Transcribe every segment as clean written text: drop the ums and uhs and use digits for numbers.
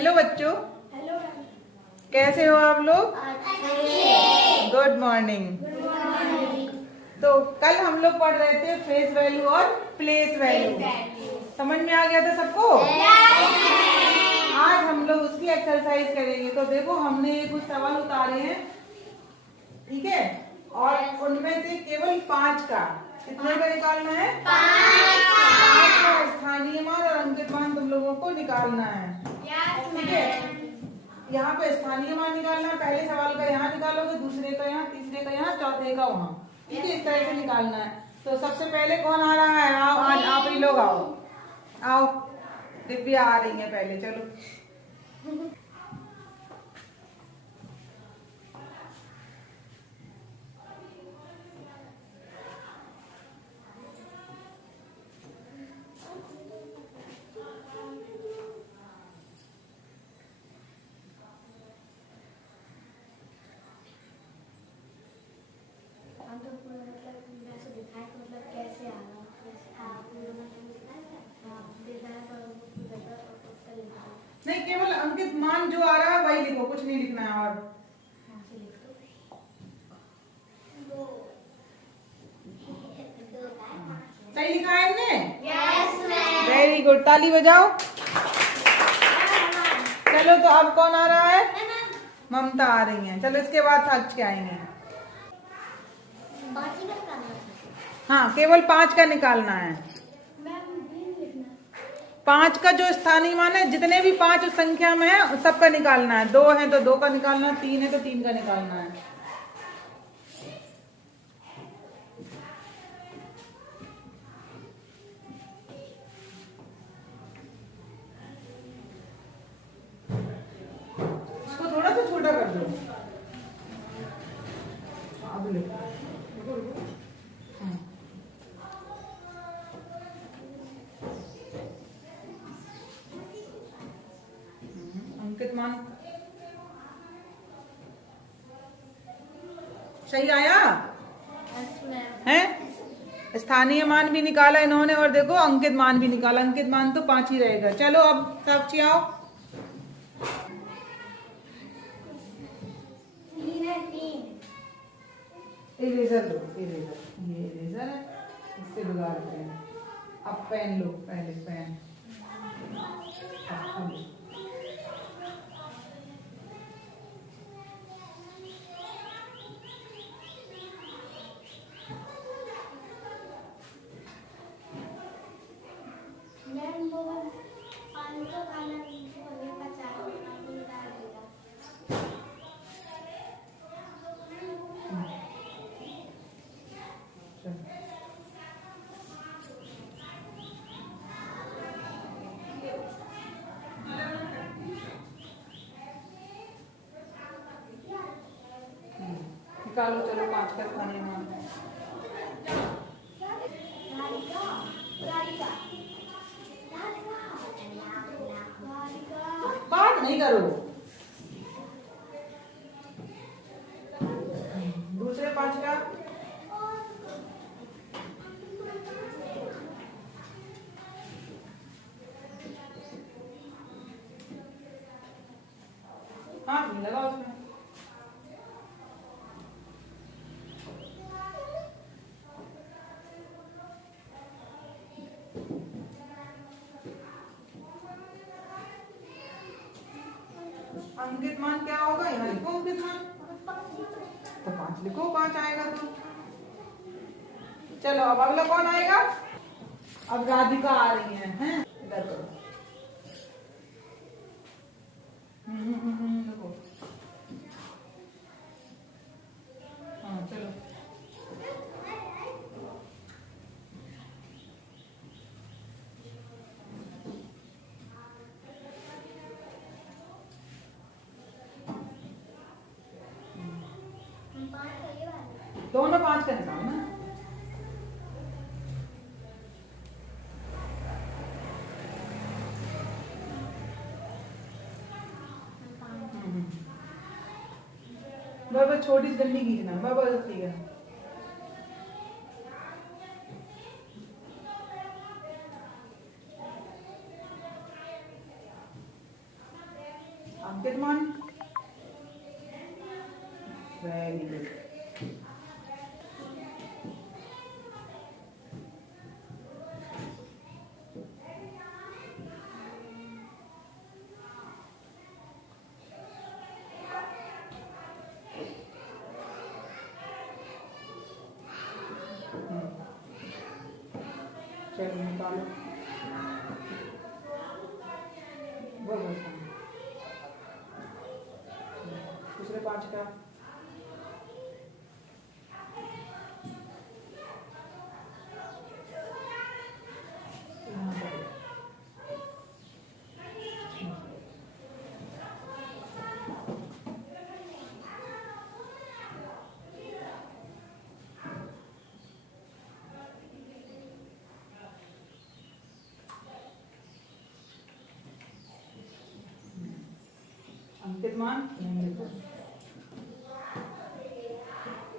Hello बच्चों, hello कैसे हो आप लोग? अच्छे। Good morning. Good morning. तो कल हम लोग पढ़ रहे थे फेस वैल्यू और प्लेस वैल्यू। समझ में आ गया था सबको? आज हम लोग उसकी एक्सरसाइज करेंगे। तो देखो, हमने कुछ सवाल उतारे हैं, ठीक है? और उनमें से केवल 5 का, कितने का निकालना है? 5 का स्थानीय मान और अंकित मान तुम लोगों को निकालना है, ठीक है? यहाँ पे स्थानीय मान निकालना है। पहले सवाल का यहाँ निकालोगे, दूसरे का यहाँ, तीसरे का यहाँ, चौथे का वहाँ, ठीक है? इस तरह से निकालना है। तो सबसे पहले कौन आ रहा है? आओ, आज आप ही लोग आओ। आओ, दिव्या आ रही है पहले, चलो। कैसे आ नहीं, केवल अंकित मान जो आ रहा है वही लिखो, कुछ नहीं लिखना है। और सही लिखा है हमने? वेरी गुड, ताली बजाओ। चलो, तो अब कौन आ रहा है? ममता आ रही है। चलो, इसके बाद साक्षी आएंगे। हाँ, केवल 5 का निकालना है। 5 का जो स्थानीय मान है, जितने भी 5 उस संख्या में है सबका निकालना है। 2 है तो 2 का निकालना है, 3 है तो 3 का निकालना है। इसको थोड़ा सा छोटा कर दो। अब लिखो। अंकित मान सही आया है? स्थानीय मान भी निकाला इन्होंने और देखो अंकित मान भी निकाला। अंकित मान तो 5 ही रहेगा। चलो, अब साक्षी आओ। इरेजर लो, इरेजर, ये इरेजर है, इससे बिगाड़ करेंगे। अब पेन लो, पहले पेन। अब लो। निकालो, चलो 5 का स्थानीय मान। बात नहीं करो। दूसरे 5 का हाथ नहीं लगा उसमें। अंकित मान क्या होगा? यहाँ लिखो अंकित मान, तो 5 लिखो, 5 आएगा तो। चलो, अब अगला कौन आएगा? अब राधिका आ रही है, इधर करो। देखो, हाँ चलो। दोनों 5 का निकालना। बस छोटी सी डंडी खींचना, बस ठीक है। अंकित मान, वेरी गुड। चलो निकालो, बोल दूसरे 5 का। अंकित मान,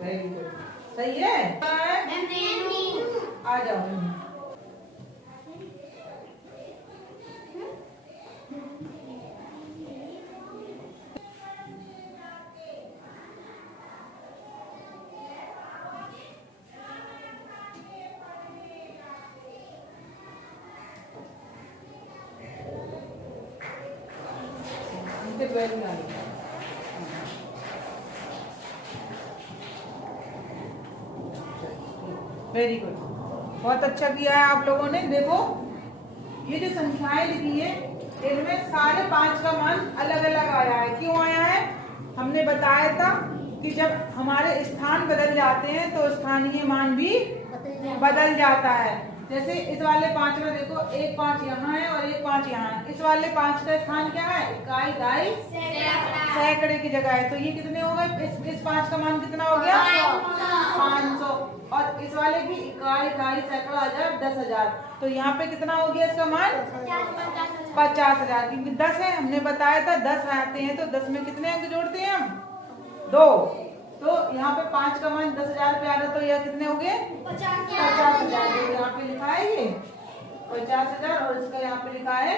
वेरी गुड, सही है। आ जाओ। वेरी गुड, बहुत अच्छा किया है आप लोगों ने। देखो ये जो संख्याएं लिखी है इनमें सारे 5 का मान अलग अलग आया है। क्यों आया है? हमने बताया था कि जब हमारे स्थान बदल जाते हैं तो स्थानीय मान भी बदल जाता है। जैसे इस वाले 5 में देखो, एक 5 यहाँ है और एक 5 यहाँ है। इस वाले 5 का स्थान क्या है? इकाई, दाई, सैकड़े की जगह है। तो ये कितने हो गए? इस 5 का मान कितना हो गया? 500। और इस वाले की इकाई, दाई, सैकड़ा, हजार, 10,000। तो यहाँ पे कितना हो गया इसका मान? 50,000। क्योंकि 10 है, हमने बताया था 10 आते हैं तो 10 में कितने अंक जोड़ते हैं हम? 2। तो यहाँ पे 5 का मान 10,000 पे आ रहा, तो यह कितने हो गए? 50,000। तो यहाँ पे लिखा है ये 50,000 और इसका यहाँ पे लिखा है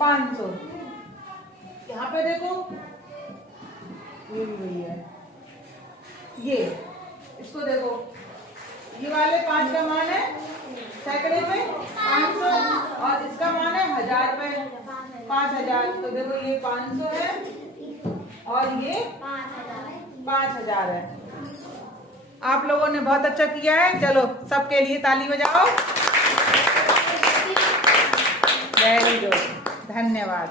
500। यहाँ पे देखो ये भी वही है। ये इसको देखो, ये वाले 5 का मान है सैकड़े पे 500 और इसका मान है 1000 पे 5000। तो देखो ये 500 है और ये 5000 है। आप लोगों ने बहुत अच्छा किया है। चलो सबके लिए ताली बजाओ। वेरी गुड, धन्यवाद।